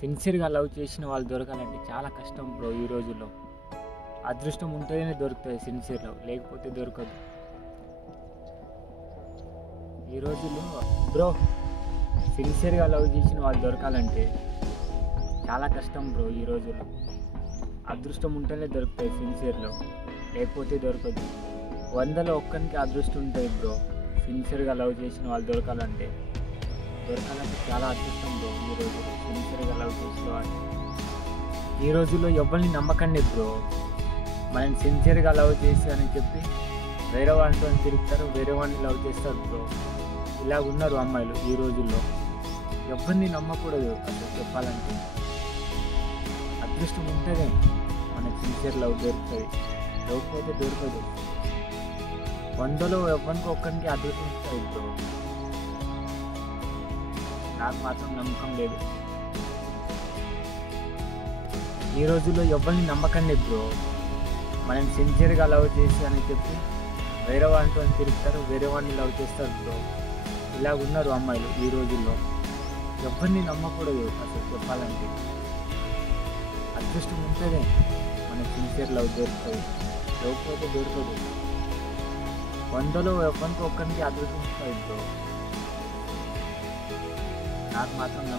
సిన్సియర్‌గా లవ్ చేసిన వాళ్ళు దొరకాలంటే చాలా కష్టం బ్రో ఈ రోజుల్లో. అదృష్టం ఉంటేనే దొరుకుతది సిన్సియర్ లవ్. లేకపోతే దొరకదు. ఈ రోజుల్లో బ్రో సిన్సియర్‌గా లవ్ చేసిన వాళ్ళు దొరకాలంటే చాలా కష్టం బ్రో ఈ రోజుల్లో. అదృష్టం ఉంటేనే దొరుకుతాయి సిన్సియర్ లవ్. లేకపోతే దొరకదు. 100లో ఒక్కనికి అదృష్టం ఉంటుంది బ్రో. సిన్సియర్‌గా లవ్ చేసిన వాళ్ళు దొరకాలంటే చాలా అదృష్టం బ్రో ఈ రోజుల్లో. సిన్సియర్‌గా లవ్ చేసిన వాళ్ళు ఈ రోజుల్లో ఎవరిని నమ్మకండి బ్రో. మనం సిన్సియర్‌గా లవ్ చేసి చెప్పి వేరే వాళ్ళతో తిరుగుతారు, వేరే వాడిని లవ్ చేస్తారు బ్రో. ఇలా ఉన్నారు అమ్మాయిలు ఈ రోజుల్లో. ఎవరిని నమ్మకూడదు అసలు చెప్పాలంటే. అదృష్టం ఉంటేనే మనకి సిన్సియర్ లవ్ దొరుకుతుంది. లేకపోతే దొరకదు. 100లో ఎవరికి ఒక్కరికి అదృష్టం ఉంటుంది బ్రో. నాకు మాత్రం నమ్మకం లేదు. ఈ రోజుల్లో ఎవరిని నమ్మకండి బ్రో. మనం సిన్సియర్‌గా లవ్ చేసి చెప్పి వేరే వాళ్ళతో తిరుగుతారు, వేరే వాడిని లవ్ చేస్తారు బ్రో. ఇలా ఉన్నారు అమ్మాయిలు ఈ రోజుల్లో. ఎవరిని నమ్మకూడదు అసలు చెప్పాలంటే. అదృష్టం ఉంటేనే మనకి సిన్సియర్ లవ్ దొరుకుతుంది. లేకపోతే దొరకదు. 100లో ఎవరికి ఒక్కరికి అదృష్టం ఉంటుంది బ్రో. నాకు మాత్రం